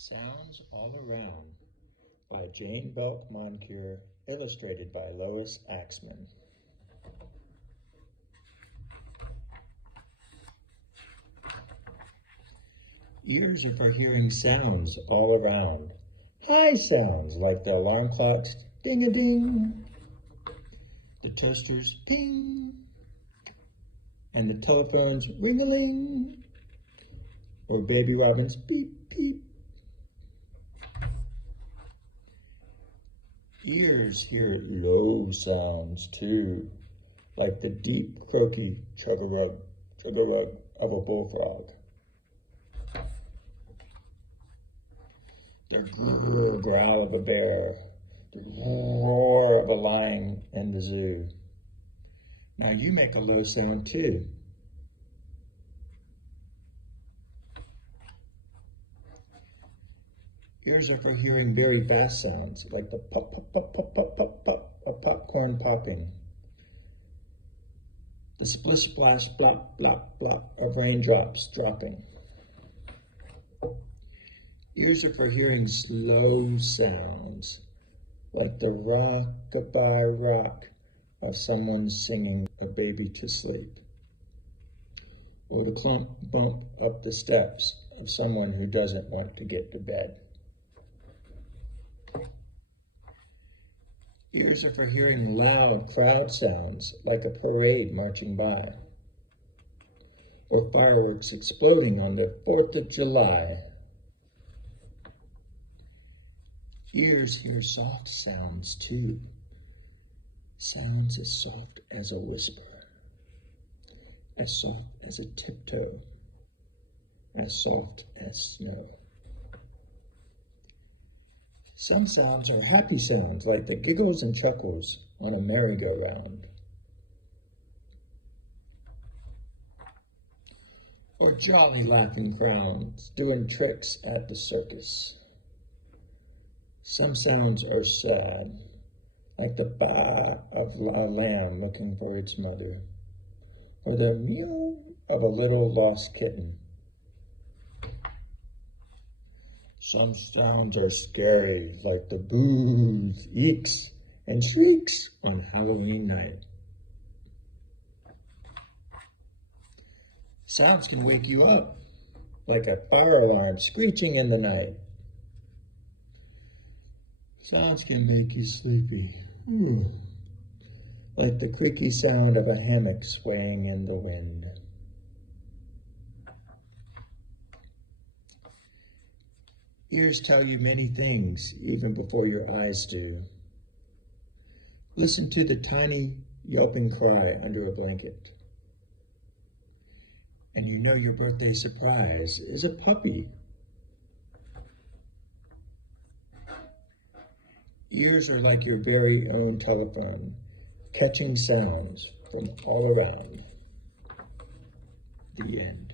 Sounds All Around by Jane Belk Moncure, illustrated by Lois, Axeman. Ears are for hearing sounds all around. High sounds like the alarm clock's ding-a-ding, the toaster's ping, and the telephone's ring-a-ling, or baby robin's beep-beep. Ears hear low sounds too, like the deep croaky chug-a-rug of a bullfrog, the grrr growl of a bear, the roar of a lion in the zoo. Now you make a low sound too. Ears are for hearing very fast sounds, like the pop, pop, pop, pop, pop, pop, pop of popcorn popping, the splish, splash, blop, blop, blop of raindrops dropping. Ears are for hearing slow sounds, like the rock-a-bye rock of someone singing a baby to sleep, or the clump bump up the steps of someone who doesn't want to get to bed. Ears are for hearing loud crowd sounds, like a parade marching by, or fireworks exploding on the 4th of July. Ears hear soft sounds too, sounds as soft as a whisper, as soft as a tiptoe, as soft as snow. Some sounds are happy sounds, like the giggles and chuckles on a merry-go-round, or jolly laughing crowds doing tricks at the circus. Some sounds are sad, like the baa of a lamb looking for its mother, or the meow of a little lost kitten. Some sounds are scary, like the boos, eeks, and shrieks on Halloween night. Sounds can wake you up, like a fire alarm screeching in the night. Sounds can make you sleepy, like the creaky sound of a hammock swaying in the wind. Ears tell you many things, even before your eyes do. Listen to the tiny yelping cry under a blanket, and you know your birthday surprise is a puppy. Ears are like your very own telephone, catching sounds from all around. The end.